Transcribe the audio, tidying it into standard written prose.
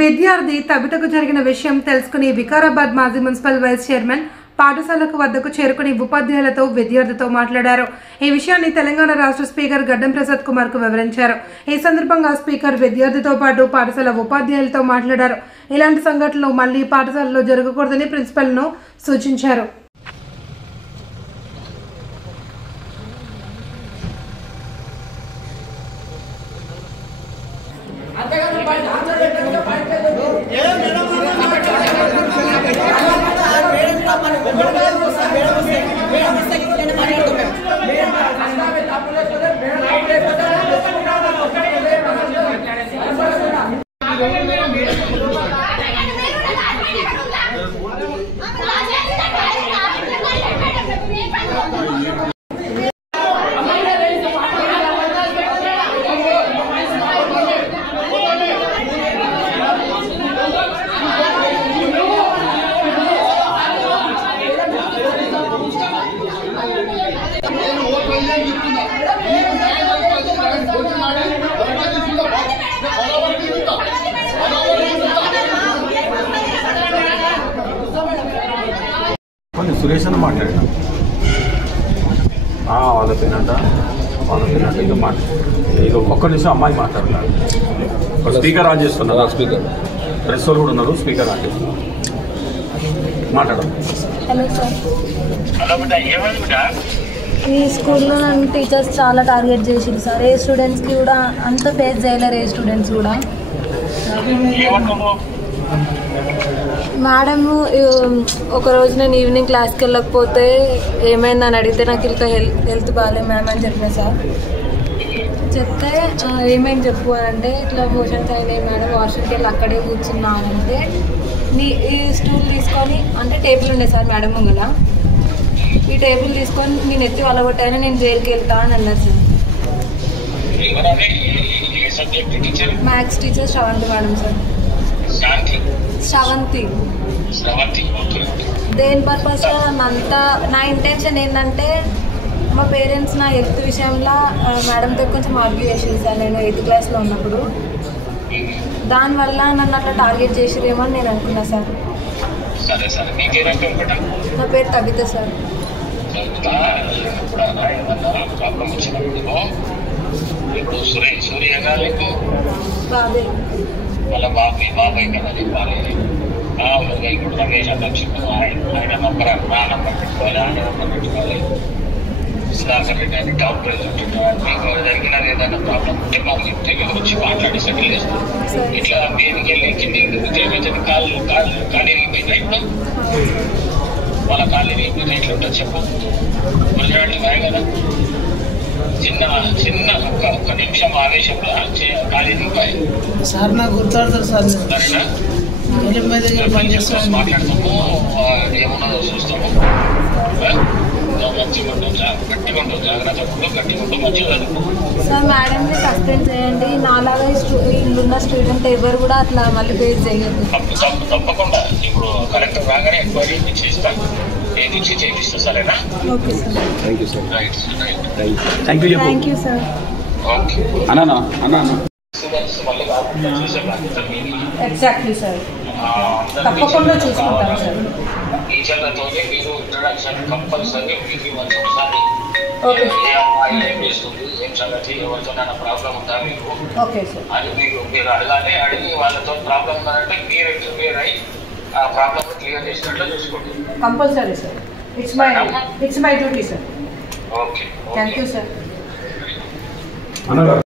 విద్యార్థి తబితకు జరిగిన విషయం తెలుసుకుని వికారాబాద్ మాజీ మున్సిపల్ వైస్ చైర్మన్ పాఠశాలకు వద్దకు చేరుకుని ఉపాధ్యాయులతో విద్యార్థితో మాట్లాడారు. ఈ విషయాన్ని తెలంగాణ రాష్ట్ర స్పీకర్ గడ్డం ప్రసాద్ కుమార్ కు వివరించారు. ఈ సందర్భంగా స్పీకర్ విద్యార్థితో పాటు పాఠశాల ఉపాధ్యాయులతో మాట్లాడారు. ఇలాంటి సంఘటనలు మళ్లీ పాఠశాలలో జరగకూడదని ప్రిన్సిపల్ ను సూచించారు. సురేష్ అని మాట్లాడినా వాళ్ళ పేనంట ఇక ఇక ఒక్క నిమిషం అమ్మాయి మాట్లాడుతున్నారు. స్పీకర్ ఆన్ చేస్తున్నారు. స్పీకర్ ప్రెస్ వాళ్ళు కూడా ఉన్నారు. స్పీకర్ ఆన్ చేస్తున్నారు. మాట్లాడండి. హలో సార్, ఈ స్కూల్లో నన్ను టీచర్స్ చాలా టార్గెట్ చేసింది సార్. ఏ స్టూడెంట్స్కి కూడా అంత ఫేస్ చేయలేరు. ఏ స్టూడెంట్స్ కూడా మేడం ఒకరోజు నేను ఈవినింగ్ క్లాస్కి వెళ్ళకపోతే ఏమైందని అడిగితే నాకు ఇంకా హెల్త్ బాగాలేదు మ్యామ్ అని చెప్పిన సార్. చెప్తే ఏమైంది చెప్పు అని అంటే ఇట్లా మోషన్స్ అయినాయి మేడం, వాష్రూమ్కి వెళ్ళి అక్కడే కూర్చున్నా అని అంటే ఈ స్టూల్ తీసుకొని అంటే టేబుల్ ఉండే సార్ మేడం ముంగల, ఈ టేబుల్ తీసుకొని నేను ఎత్తి వలగొట్టాను, నేను జైలుకి వెళ్తా అని అన్నారు sir. Maths teacher Sravanthi madam sir. Sravanthi. దేని పర్పస్ అంతా నా ఇంటెన్షన్ ఏంటంటే మా పేరెంట్స్ నా హెల్త్ విషయంలో మేడంతో కొంచెం ఆర్గ్యూ చేసింది సార్ నేను 8th క్లాస్లో ఉన్నప్పుడు. దానివల్ల నన్ను అట్లా టార్గెట్ చేసిరేమో అని నేను అనుకున్నా సార్. నా పేరు తబిత సార్. బాబే వాళ్ళ బాబాయ్ కదా చెప్పాలి. ఇప్పుడు రమేష్ అన్న వచ్చిండు, ఆయన నంబర్ నా నంబర్ పెట్టుకోవాలి, ఆయన నంబర్ పెట్టుకోవాలి. సుధాకర్ రెడ్డి అని టాప్ ప్రెసిడెంట్. మీకు జరిగినది ఏదైనా ప్రాబ్లం ఉంటే మాకు చెప్తే మేము వచ్చి మాట్లాడి సెటిల్ చేస్తాం. ఇట్లా మీదకి వెళ్ళి కింది ఏమైతుంది కాళ్ళు ఇరిగిపోయిందా? ఇప్పుడు వాళ్ళ కాళ్ళు ఇరిగిపోయినా ఇట్లా ఉంటుంది చెప్పు. గుజరాట్లు బాయ్ కదా, చిన్న ఒక్క నిమిషం ఆవేశంలో కాళ్ళు ఇరిగిపోయాయి సార్. నాకు గుర్తాడతారు సార్. మాట్లాడతాము, ఏమున్నదో చూస్తాము. మంచిగా ఉంటాం సార్, గట్టిగా ఉంటాం, జాగ్రత్త ఉంటాం, గట్టిగా ఉంటాం, మంచిగా చదువుతాం సార్. మేడంని సస్పెండ్ చేయండి. నాలాగా ఇల్లున్న స్టూడెంట్ ఎవరు కూడా అట్లా మళ్ళీ ఫేస్ చేయదు. తప్పకుండా ఇప్పుడు కలెక్టర్ రాగానే ఎంక్వైరీ చేస్తాను, ఏది చేపిస్తా. సరేనా? Okay sir. Thank you sir. Thank you sir. Okay అన్నా ఎగ్జాక్ట్లీ సార్, తప్పకుండా చూసుకుంటాం సార్. టీచర్లతో మీరు ఇంట్రడక్షన్ కంపల్సరీ మీకు ఒకసారి ఏం చేస్తుంది, ఏం సంగతి, ఎవరితోనైనా ప్రాబ్లం ఉందా మీకు అది మీరు అడగాలి. అడిగి వాళ్ళతో ప్రాబ్లం ఉందంటే మీరు ఇంటర్వ్యూ అయ్యి ఆ ప్రాబ్లం క్లియర్ చేసినట్లు చూసుకోండి. Compulsory sir. It's my duty sir. Okay, thank you sir.